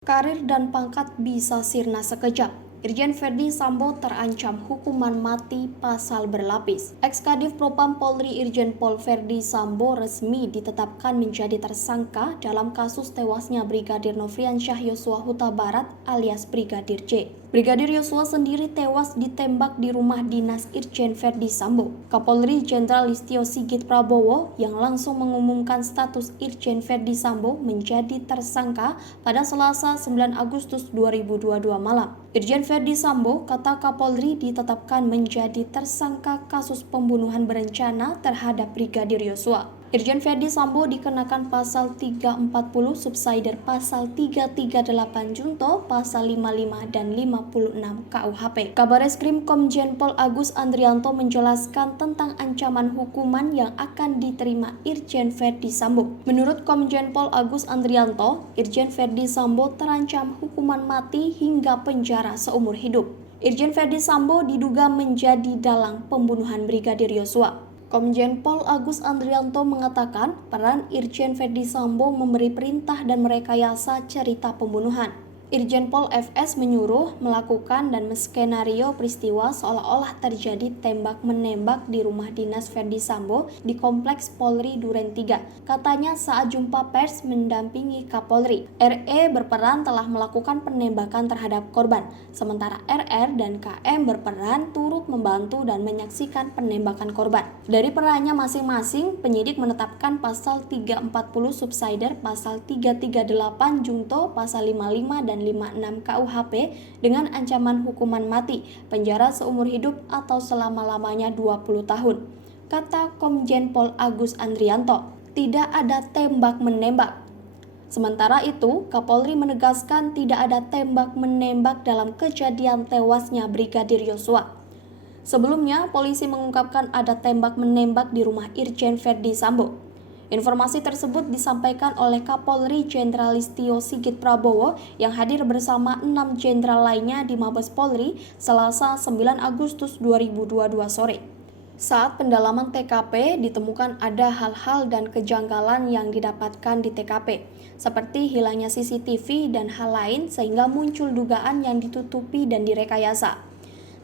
Karir dan pangkat bisa sirna sekejap. Irjen Verdi Sambo terancam hukuman mati pasal berlapis. Ex-Kadif Propam Polri Irjen Pol Verdi Sambo resmi ditetapkan menjadi tersangka dalam kasus tewasnya Brigadir Nofriansyah Yosua Huta Barat alias Brigadir J. Brigadir Yosua sendiri tewas ditembak di rumah dinas Irjen Verdi Sambo. Kapolri Jenderal Listio Sigit Prabowo yang langsung mengumumkan status Irjen Verdi Sambo menjadi tersangka pada Selasa 9 Agustus 2022 malam. Irjen Verdi Sambo, kata Kapolri, ditetapkan menjadi tersangka kasus pembunuhan berencana terhadap Brigadir Yosua. Irjen Verdi Sambo dikenakan pasal 340 subsider pasal 338 junto pasal 55 dan 56 KUHP. Kabareskrim Komjen Pol Agus Andrianto menjelaskan tentang ancaman hukuman yang akan diterima Irjen Verdi Sambo. Menurut Komjen Pol Agus Andrianto, Irjen Verdi Sambo terancam hukuman mati hingga penjara seumur hidup. Irjen Verdi Sambo diduga menjadi dalang pembunuhan Brigadir Yosua. Komjen Pol Agus Andrianto mengatakan peran Irjen Verdi Sambo memberi perintah dan merekayasa cerita pembunuhan. Irjen Pol FS menyuruh, melakukan, dan menskenario peristiwa seolah-olah terjadi tembak-menembak di rumah dinas Verdi Sambo di Kompleks Polri Duren 3. Katanya saat jumpa pers mendampingi Kapolri, RE berperan telah melakukan penembakan terhadap korban, sementara RR dan KM berperan turut membantu dan menyaksikan penembakan korban. Dari perannya masing-masing, penyidik menetapkan pasal 340 subsider, pasal 338 junto, pasal 55 dan 56 KUHP dengan ancaman hukuman mati, penjara seumur hidup atau selama-lamanya 20 tahun. Kata Komjen Pol Agus Andrianto, tidak ada tembak-menembak. Sementara itu, Kapolri menegaskan tidak ada tembak-menembak dalam kejadian tewasnya Brigadir Yosua. Sebelumnya, polisi mengungkapkan ada tembak-menembak di rumah Irjen Verdi Sambo. Informasi tersebut disampaikan oleh Kapolri Jenderal Listio Sigit Prabowo yang hadir bersama 6 jenderal lainnya di Mabes Polri Selasa 9 Agustus 2022 sore. Saat pendalaman TKP ditemukan ada hal-hal dan kejanggalan yang didapatkan di TKP, seperti hilangnya CCTV dan hal lain sehingga muncul dugaan yang ditutupi dan direkayasa.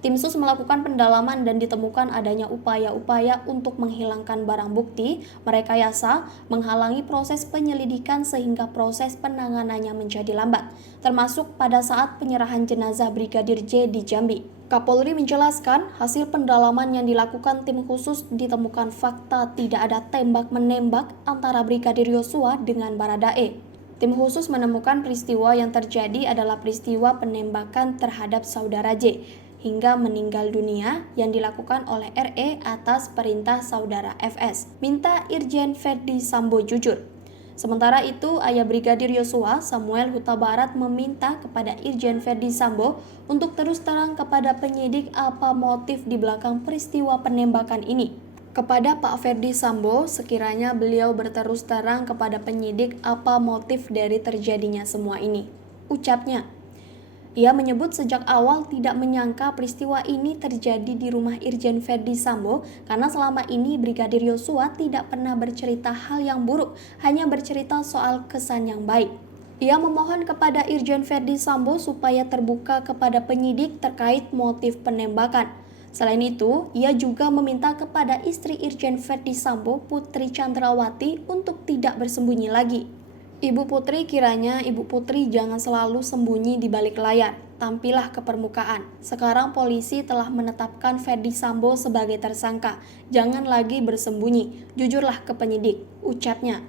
Tim SUS melakukan pendalaman dan ditemukan adanya upaya-upaya untuk menghilangkan barang bukti, merekayasa, menghalangi proses penyelidikan sehingga proses penanganannya menjadi lambat, termasuk pada saat penyerahan jenazah Brigadir J di Jambi. Kapolri menjelaskan hasil pendalaman yang dilakukan tim khusus ditemukan fakta tidak ada tembak-menembak antara Brigadir Yosua dengan Baradae. Tim khusus menemukan peristiwa yang terjadi adalah peristiwa penembakan terhadap saudara J hingga meninggal dunia yang dilakukan oleh RE atas perintah saudara FS. Minta Irjen Verdi Sambo jujur. Sementara itu, ayah Brigadir Yosua, Samuel Huta Barat, meminta kepada Irjen Verdi Sambo untuk terus terang kepada penyidik apa motif di belakang peristiwa penembakan ini. Kepada Pak Verdi Sambo, sekiranya beliau berterus terang kepada penyidik apa motif dari terjadinya semua ini. Ucapnya, ia menyebut sejak awal tidak menyangka peristiwa ini terjadi di rumah Irjen Verdi Sambo karena selama ini Brigadir Yosua tidak pernah bercerita hal yang buruk, hanya bercerita soal kesan yang baik. Ia memohon kepada Irjen Verdi Sambo supaya terbuka kepada penyidik terkait motif penembakan. Selain itu, ia juga meminta kepada istri Irjen Verdi Sambo, Putri Chandrawati, untuk tidak bersembunyi lagi. Ibu Putri, kiranya Ibu Putri jangan selalu sembunyi di balik layar, tampillah ke permukaan. Sekarang polisi telah menetapkan Verdi Sambo sebagai tersangka, jangan lagi bersembunyi, jujurlah ke penyidik, ucapnya.